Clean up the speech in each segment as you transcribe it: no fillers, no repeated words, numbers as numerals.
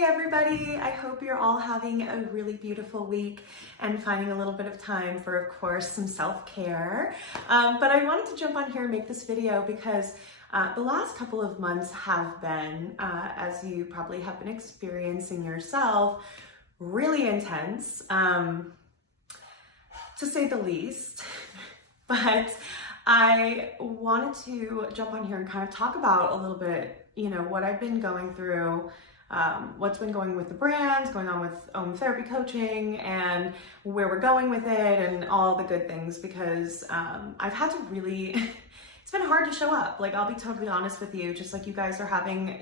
Hey everybody, I hope you're all having a really beautiful week and finding a little bit of time for, of course, some self-care. But I wanted to jump on here and make this video because the last couple of months have been, as you probably have been experiencing yourself, really intense, to say the least. But I wanted to jump on here and kind of talk about a little bit, what I've been going through, what's been going with the brand, going on with therapy coaching, and where we're going with it, and all the good things, because I've had to really, it's been hard to show up. Like, I'll be totally honest with you, just like you guys are having,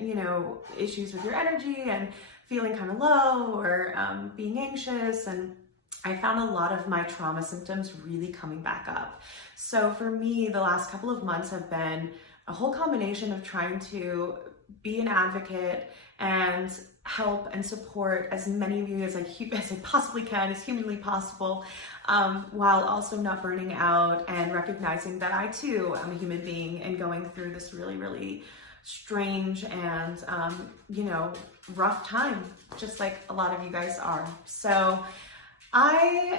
issues with your energy and feeling kind of low or being anxious, and I found a lot of my trauma symptoms really coming back up. So for me, the last couple of months have been a whole combination of trying to be an advocate and help and support as many of you as I possibly can, as humanly possible, while also not burning out and recognizing that I too am a human being and going through this really, really strange and, rough time, just like a lot of you guys are. So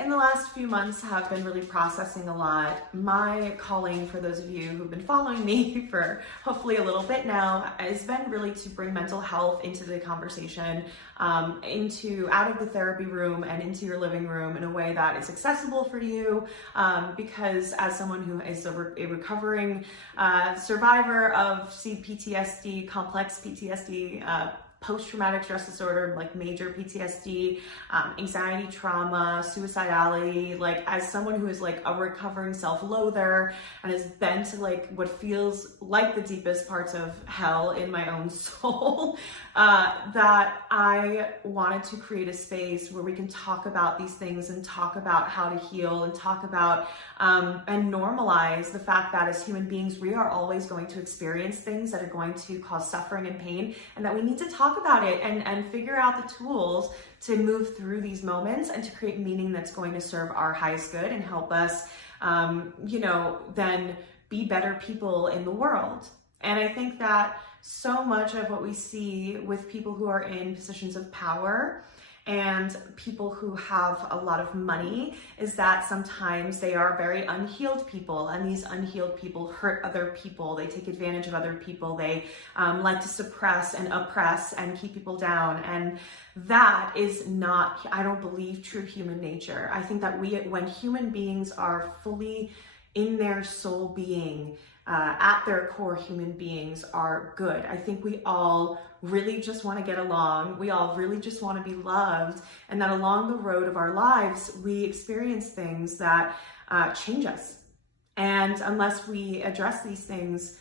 in the last few months, have been really processing a lot. My calling, for those of you who've been following me for hopefully a little bit now, has been really to bring mental health into the conversation, out of the therapy room and into your living room in a way that is accessible for you, because as someone who is a recovering survivor of PTSD, complex PTSD, post-traumatic stress disorder, like major PTSD, anxiety, trauma, suicidality, like as someone who is like a recovering self-loather and has been to like what feels like the deepest parts of hell in my own soul, that I wanted to create a space where we can talk about these things and talk about how to heal and talk about and normalize the fact that as human beings, we are always going to experience things that are going to cause suffering and pain, and that we need to talk about it and figure out the tools to move through these moments and to create meaning that's going to serve our highest good and help us, then be better people in the world. And I think that so much of what we see with people who are in positions of power and people who have a lot of money is that sometimes they are very unhealed people, and these unhealed people hurt other people. They take advantage of other people. They like to suppress and oppress and keep people down. And that is not, I don't believe, true human nature. I think that when human beings are fully in their soul being, at their core, human beings are good. I think we all really just want to get along. We all really just want to be loved. And that along the road of our lives, we experience things that change us. And unless we address these things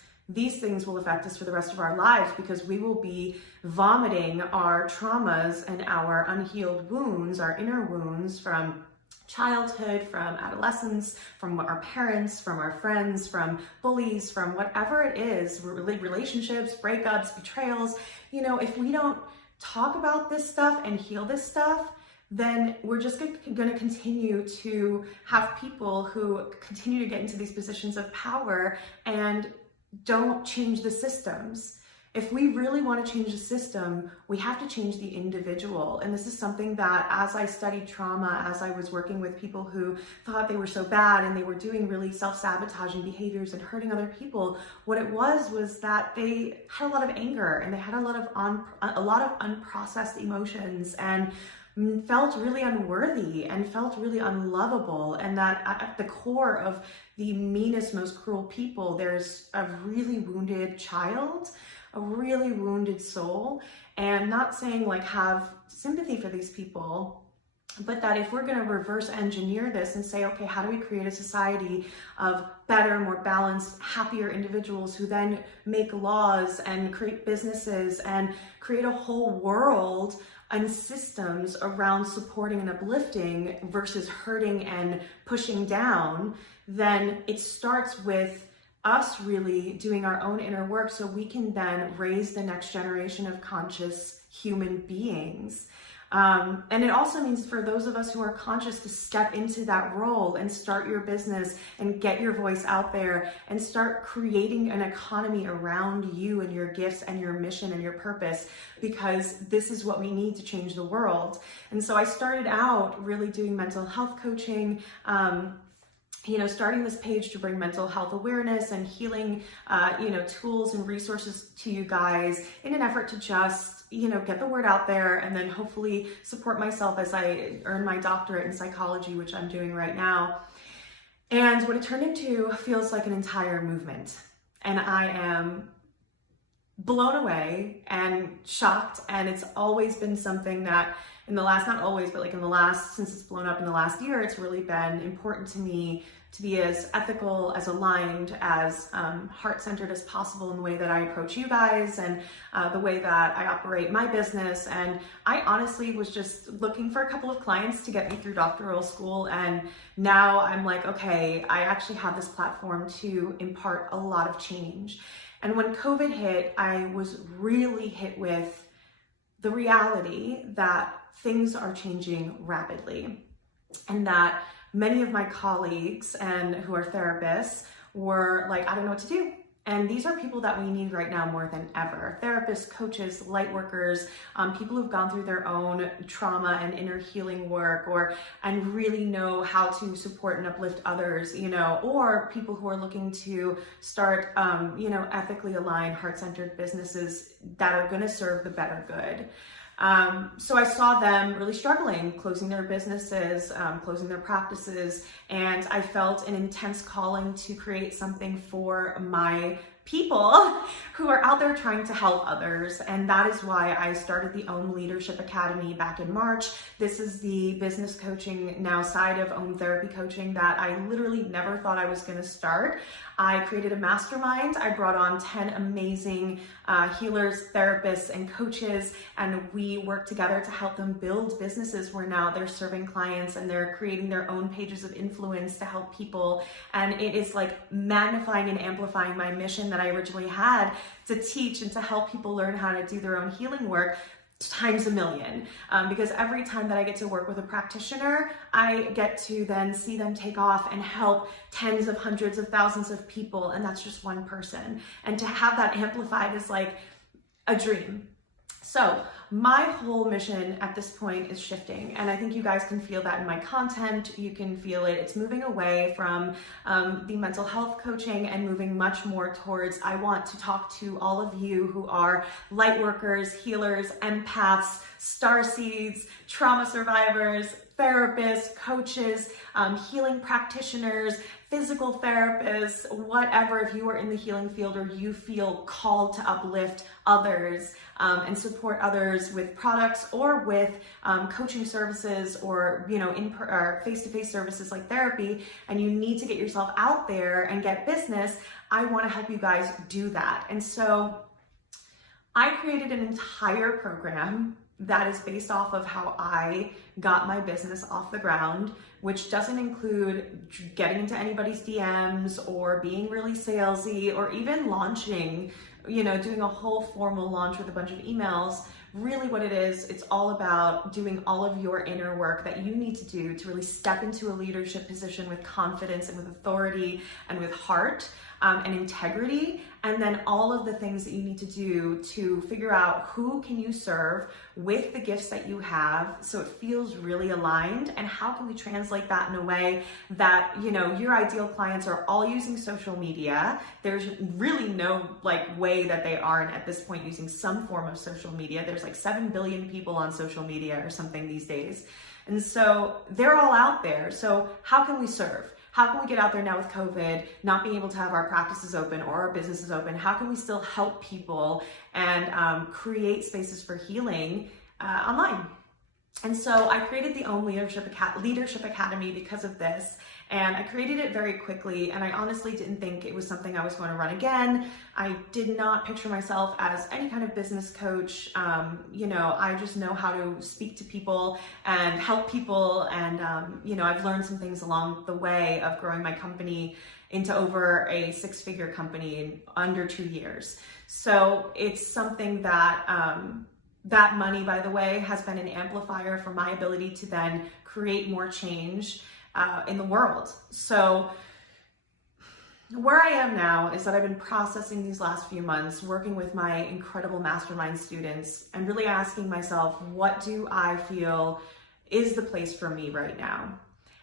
will affect us for the rest of our lives, because we will be vomiting our traumas and our unhealed wounds, our inner wounds from childhood, from adolescence, from our parents, from our friends, from bullies, from whatever it is, relationships, breakups, betrayals. If we don't talk about this stuff and heal this stuff, then we're just going to continue to have people who continue to get into these positions of power and don't change the systems. If we really want to change the system, we have to change the individual. And this is something that, as I studied trauma, as I was working with people who thought they were so bad and they were doing really self-sabotaging behaviors and hurting other people, what it was that they had a lot of anger and they had a lot of unprocessed emotions and felt really unworthy and felt really unlovable, and that at the core of the meanest, most cruel people, there's a really wounded child, a really wounded soul. And not saying like have sympathy for these people, but that if we're going to reverse engineer this and say, okay, how do we create a society of better, more balanced, happier individuals who then make laws and create businesses and create a whole world and systems around supporting and uplifting versus hurting and pushing down, then it starts with us really doing our own inner work so we can then raise the next generation of conscious human beings. And it also means for those of us who are conscious to step into that role and start your business and get your voice out there and start creating an economy around you and your gifts and your mission and your purpose, because this is what we need to change the world. And so I started out really doing mental health coaching, starting this page to bring mental health awareness and healing, tools and resources to you guys in an effort to just, get the word out there and then hopefully support myself as I earn my doctorate in psychology, which I'm doing right now. And what it turned into feels like an entire movement. And I am blown away and shocked. And it's always been something that since it's blown up in the last year, it's really been important to me to be as ethical, as aligned, as heart-centered as possible in the way that I approach you guys and the way that I operate my business. And I honestly was just looking for a couple of clients to get me through doctoral school. And now I'm like, okay, I actually have this platform to impart a lot of change. And when COVID hit, I was really hit with the reality that things are changing rapidly, and that many of my colleagues and who are therapists were like, I don't know what to do. And these are people that we need right now more than ever. Therapists, coaches, light workers, people who've gone through their own trauma and inner healing work, and really know how to support and uplift others, or people who are looking to start, ethically aligned, heart-centered businesses that are going to serve the better good. So I saw them really struggling, closing their businesses, closing their practices, and I felt an intense calling to create something for my people who are out there trying to help others. And that is why I started the OWN Leadership Academy back in March. This is the business coaching now side of OWN Therapy Coaching that I literally never thought I was going to start. I created a mastermind. I brought on 10 amazing healers, therapists, and coaches, and we worked together to help them build businesses where now they're serving clients and they're creating their own pages of influence to help people. And it is like magnifying and amplifying my mission that I originally had to teach and to help people learn how to do their own healing work times a million, because every time that I get to work with a practitioner, I get to then see them take off and help tens of hundreds of thousands of people, and that's just one person. And to have that amplified is like a dream. So my whole mission at this point is shifting, and I think you guys can feel that in my content. You can feel it. It's moving away from the mental health coaching and moving much more towards, I want to talk to all of you who are light workers, healers, empaths, starseeds, trauma survivors, therapists, coaches, healing practitioners, physical therapists, whatever. If you are in the healing field or you feel called to uplift others and support others with products or with coaching services or face-to-face services like therapy, and you need to get yourself out there and get business, I want to help you guys do that. And so I created an entire program that is based off of how I got my business off the ground, which doesn't include getting into anybody's DMs or being really salesy or even launching, doing a whole formal launch with a bunch of emails. Really what it is, it's all about doing all of your inner work that you need to do to really step into a leadership position with confidence and with authority and with heart and integrity, and then all of the things that you need to do to figure out who can you serve with the gifts that you have so it feels really aligned, and how can we translate that in a way that, your ideal clients are all using social media. There's really no way that they aren't at this point using some form of social media. There's 7 billion people on social media or something these days. And so they're all out there. So how can we serve? How can we get out there now with COVID, not being able to have our practices open or our businesses open? How can we still help people and create spaces for healing online? And so I created the OWN Leadership Academy because of this. And I created it very quickly, and I honestly didn't think it was something I was going to run again. I did not picture myself as any kind of business coach. I just know how to speak to people and help people. And, I've learned some things along the way of growing my company into over a 6-figure company in under 2 years. So it's something that That money, by the way, has been an amplifier for my ability to then create more change in the world. So where I am now is that I've been processing these last few months, working with my incredible mastermind students and really asking myself, what do I feel is the place for me right now?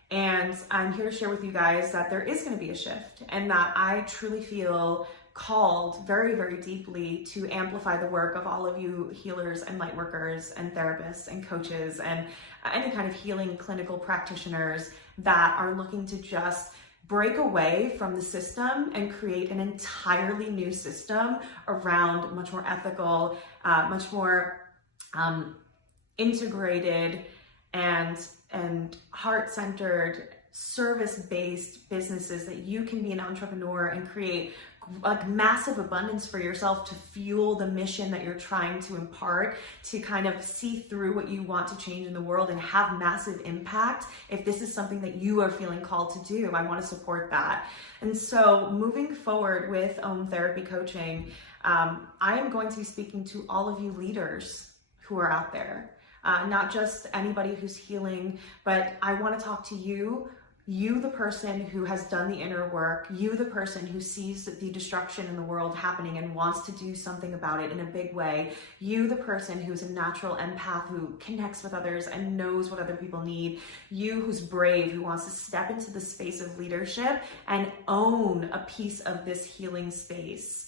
And I'm here to share with you guys that there is going to be a shift, and that I truly feel called very, very deeply to amplify the work of all of you healers and light workers and therapists and coaches and any kind of healing clinical practitioners that are looking to just break away from the system and create an entirely new system around much more ethical, much more integrated and heart-centered, service-based businesses that you can be an entrepreneur and create like massive abundance for yourself to fuel the mission that you're trying to impart, to kind of see through what you want to change in the world and have massive impact. If this is something that you are feeling called to do, I want to support that. And so moving forward with Therapy Coaching, I am going to be speaking to all of you leaders who are out there. Not just anybody who's healing, but I want to talk to you, the person who has done the inner work, you, the person who sees the destruction in the world happening and wants to do something about it in a big way, you, the person who's a natural empath who connects with others and knows what other people need, you who's brave, who wants to step into the space of leadership and own a piece of this healing space.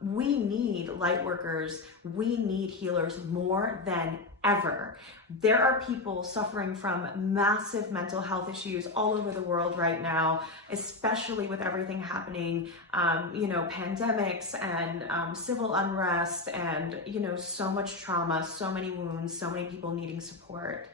We need light workers, we need healers more than ever. There are people suffering from massive mental health issues all over the world right now, especially with everything happening, pandemics and civil unrest and, so much trauma, so many wounds, so many people needing support.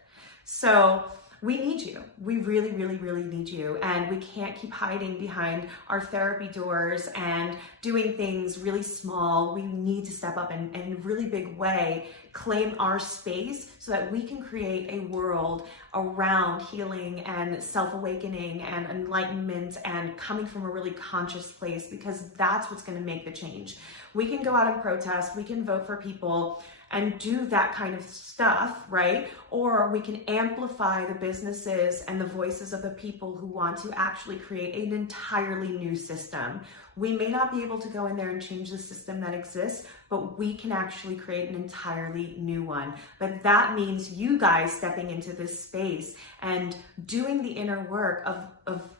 So we need you. We really, really, really need you. And we can't keep hiding behind our therapy doors and doing things really small. We need to step up and in a really big way claim our space so that we can create a world around healing and self-awakening and enlightenment and coming from a really conscious place, because that's what's going to make the change. We can go out and protest, we can vote for people and do that kind of stuff, right? Or we can amplify the businesses and the voices of the people who want to actually create an entirely new system. We may not be able to go in there and change the system that exists, but we can actually create an entirely new one. But that means you guys stepping into this space and doing the inner work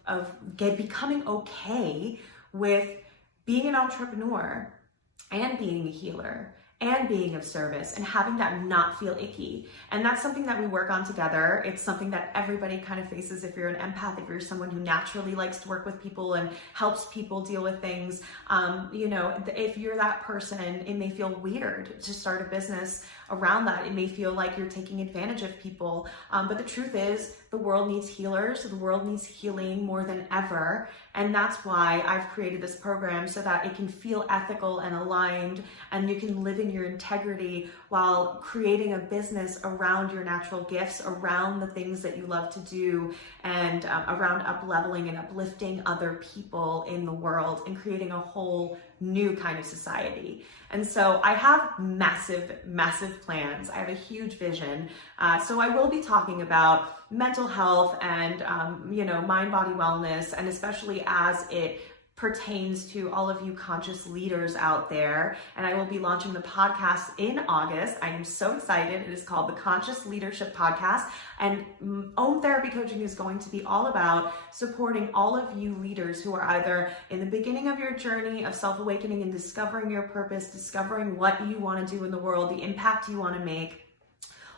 of becoming okay with being an entrepreneur and being a healer and being of service and having that not feel icky. And that's something that we work on together. It's something that everybody kind of faces if you're an empath, if you're someone who naturally likes to work with people and helps people deal with things. If you're that person, it may feel weird to start a business around that. It may feel like you're taking advantage of people. But the truth is, the world needs healers. The world needs healing more than ever. And that's why I've created this program, so that it can feel ethical and aligned, and you can live in your integrity while creating a business around your natural gifts, around the things that you love to do, and around up-leveling and uplifting other people in the world and creating a whole new kind of society. And so I have massive, massive plans. I have a huge vision. So I will be talking about mental health and, mind-body wellness, and especially as it pertains to all of you conscious leaders out there. And I will be launching the podcast in August. I am so excited. It is called the Conscious Leadership Podcast. And Own Therapy Coaching is going to be all about supporting all of you leaders who are either in the beginning of your journey of self-awakening and discovering your purpose, discovering what you want to do in the world, the impact you want to make,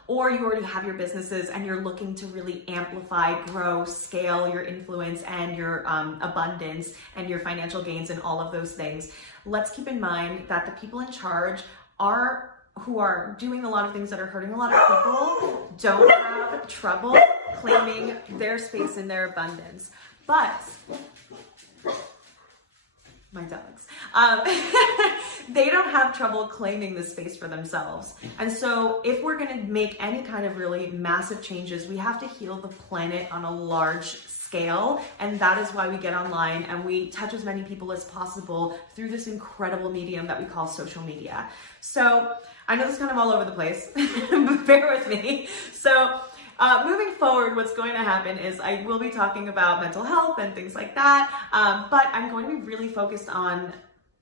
or you already have your businesses and you're looking to really amplify, grow, scale your influence and your abundance and your financial gains and all of those things. Let's keep in mind that the people in charge who are doing a lot of things that are hurting a lot of people don't have trouble claiming their space and their abundance. But my dogs, they don't have trouble claiming the space for themselves. And so if we're going to make any kind of really massive changes, we have to heal the planet on a large scale. And that is why we get online and we touch as many people as possible through this incredible medium that we call social media. So I know this is kind of all over the place, but bear with me. So moving forward, what's going to happen is I will be talking about mental health and things like that, but I'm going to be really focused on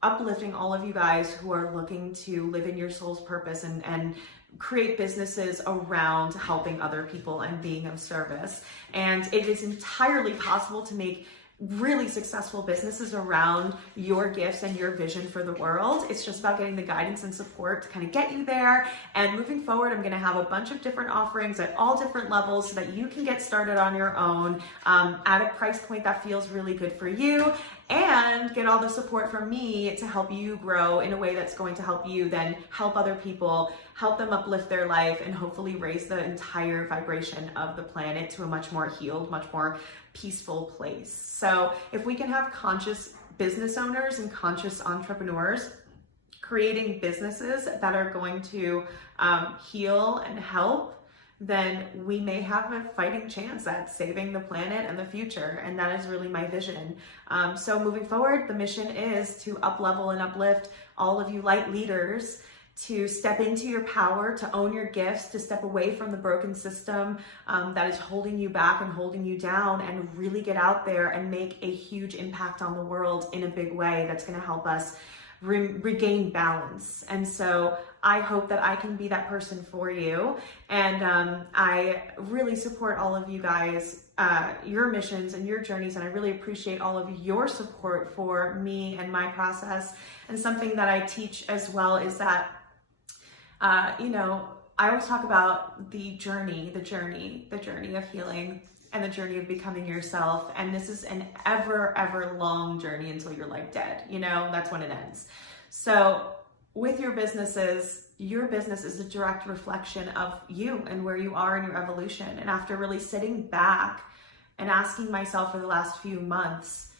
uplifting all of you guys who are looking to live in your soul's purpose and create businesses around helping other people and being of service. And it is entirely possible to make really successful businesses around your gifts and your vision for the world. It's just about getting the guidance and support to kind of get you there. And moving forward, I'm going to have a bunch of different offerings at all different levels so that you can get started on your own at a price point that feels really good for you, and get all the support from me to help you grow in a way that's going to help you then help other people, help them uplift their life, and hopefully raise the entire vibration of the planet to a much more healed, much more peaceful place. So if we can have conscious business owners and conscious entrepreneurs creating businesses that are going to heal and help, then we may have a fighting chance at saving the planet and the future. And that is really my vision. So moving forward, the mission is to up-level and uplift all of you light leaders to step into your power, to own your gifts, to step away from the broken system that is holding you back and holding you down, and really get out there and make a huge impact on the world in a big way that's going to help us regain balance. And so I hope that I can be that person for you. And I really support all of you guys, your missions and your journeys. And I really appreciate all of your support for me and my process. And something that I teach as well is that, I always talk about the journey of healing and the journey of becoming yourself. And this is an ever long journey until you're like dead, that's when it ends. So with your businesses, your business is a direct reflection of you and where you are in your evolution. And after really sitting back and asking myself for the last few months,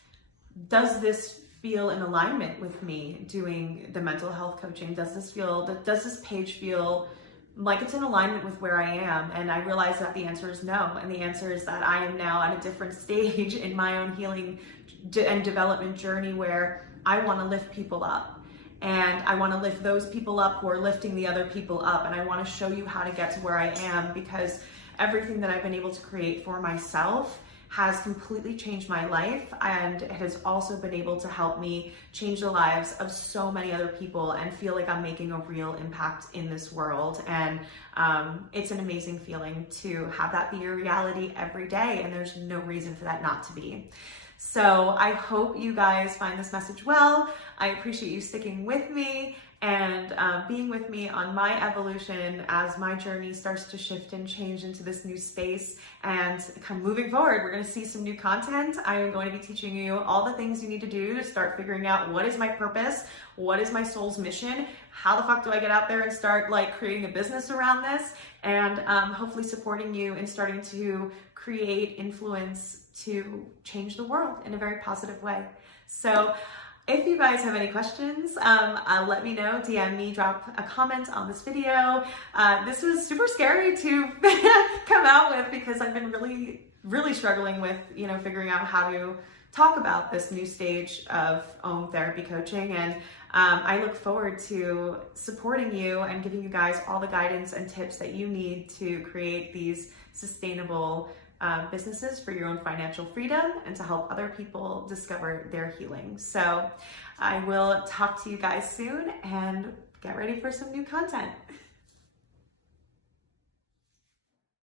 does this feel in alignment with me doing the mental health coaching? Does this page feel like it's in alignment with where I am? And I realized that the answer is no. And the answer is that I am now at a different stage in my own healing and development journey where I want to lift people up. And I want to lift those people up who are lifting the other people up. And I want to show you how to get to where I am, because everything that I've been able to create for myself has completely changed my life, and it has also been able to help me change the lives of so many other people and feel like I'm making a real impact in this world. And it's an amazing feeling to have that be your reality every day, and there's no reason for that not to be. So I hope you guys find this message well. I appreciate you sticking with me and being with me on my evolution as my journey starts to shift and change into this new space. And kind of moving forward, we're going to see some new content. I am going to be teaching you all the things you need to do to start figuring out what is my purpose, what is my soul's mission, how the fuck do I get out there and start creating a business around this, and hopefully supporting you in starting to create influence to change the world in a very positive way. So if you guys have any questions, let me know, DM me, drop a comment on this video. This was super scary to come out with, because I've been really struggling with, figuring out how to talk about this new stage of Om therapy coaching. And I look forward to supporting you and giving you guys all the guidance and tips that you need to create these sustainable businesses for your own financial freedom and to help other people discover their healing. So I will talk to you guys soon, and get ready for some new content.